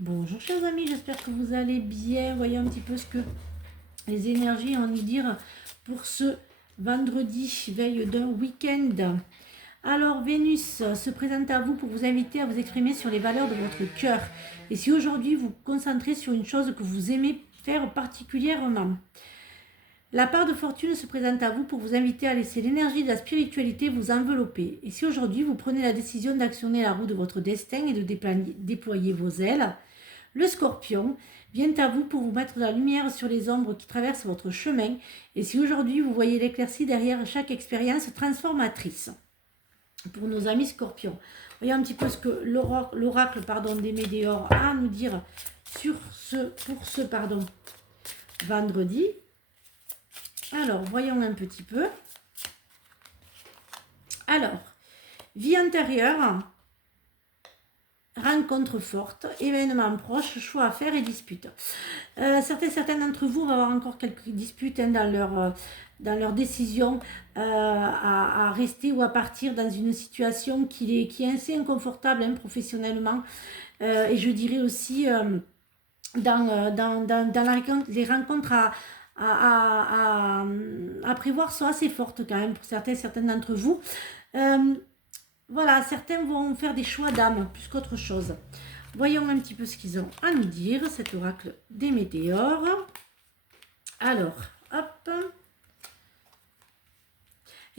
Bonjour chers amis, j'espère que vous allez bien. Voyons un petit peu ce que les énergies ont à nous dire pour ce vendredi, veille d'un week-end. Alors Vénus se présente à vous pour vous inviter à vous exprimer sur les valeurs de votre cœur. Et si aujourd'hui vous vous concentrez sur une chose que vous aimez faire particulièrement. La part de fortune se présente à vous pour vous inviter à laisser l'énergie de la spiritualité vous envelopper. Et si aujourd'hui vous prenez la décision d'actionner la roue de votre destin et de déployer vos ailes, le Scorpion vient à vous pour vous mettre de la lumière sur les ombres qui traversent votre chemin. Et si aujourd'hui vous voyez l'éclaircie derrière chaque expérience transformatrice. Pour nos amis Scorpions, voyons un petit peu ce que l'oracle des Météores a à nous dire pour ce vendredi. Alors, voyons un petit peu. Alors, vie antérieure, rencontre forte, événements proches, choix à faire et disputes. Certains d'entre vous vont avoir encore quelques disputes dans leur décision à rester ou à partir dans une situation qui est assez inconfortable professionnellement. Et je dirais aussi dans les rencontres à prévoir sont assez fortes quand même pour certains d'entre vous. Voilà, certains vont faire des choix d'âme plus qu'autre chose. Voyons un petit peu ce qu'ils ont à nous dire, cet oracle des Météores. Alors, hop.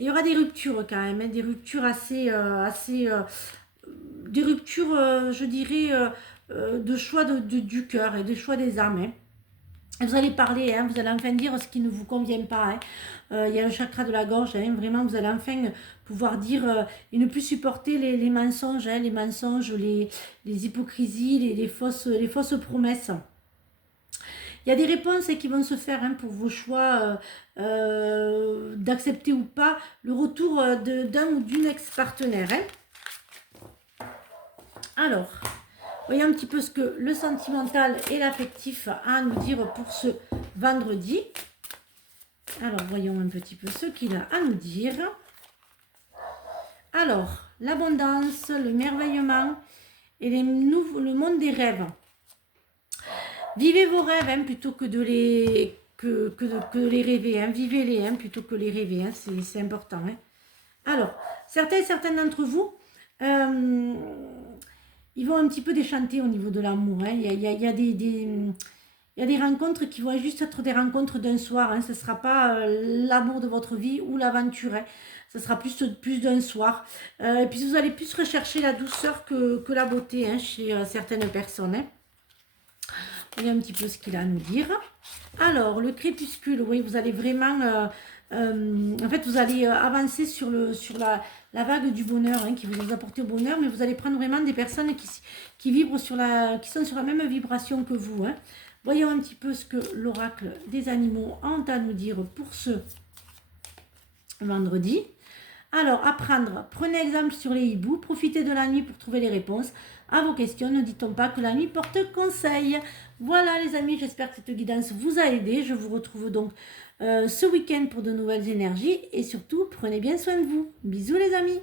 Il y aura des ruptures quand même, des ruptures des ruptures, je dirais, de choix du cœur et de choix des âmes. Vous allez parler, vous allez enfin dire ce qui ne vous convient pas. Il y a le chakra de la gorge, vraiment, vous allez enfin pouvoir dire et ne plus supporter les mensonges, les mensonges, les hypocrisies, les fausses promesses. Il y a des réponses qui vont se faire pour vos choix d'accepter ou pas le retour d'un ou d'une ex-partenaire. Alors, voyons un petit peu ce que le sentimental et l'affectif a à nous dire pour ce vendredi. Alors, voyons un petit peu ce qu'il a à nous dire. Alors, l'abondance, le merveillement et le monde des rêves. Vivez vos rêves plutôt que de les, que de les rêver. Vivez-les plutôt que les rêver. C'est important. Alors, certains d'entre vous... ils vont un petit peu déchanter au niveau de l'amour. Il y a des rencontres qui vont juste être des rencontres d'un soir. Ce ne sera pas l'amour de votre vie ou l'aventure. Ce sera plus d'un soir. Et puis vous allez plus rechercher la douceur que la beauté chez certaines personnes. Voyez un petit peu ce qu'il a à nous dire. Alors, le crépuscule, oui, vous allez vraiment... en fait, vous allez avancer sur la vague du bonheur qui va vous apporter au bonheur, mais vous allez prendre vraiment des personnes qui vibrent qui sont sur la même vibration que vous. Voyons un petit peu ce que l'oracle des animaux a à nous dire pour ce vendredi. Alors, apprendre, prenez exemple sur les hiboux, profitez de la nuit pour trouver les réponses à vos questions. Ne dit-on pas que la nuit porte conseil? Voilà les amis, j'espère que cette guidance vous a aidé. Je vous retrouve donc ce week-end pour de nouvelles énergies et surtout, prenez bien soin de vous. Bisous les amis.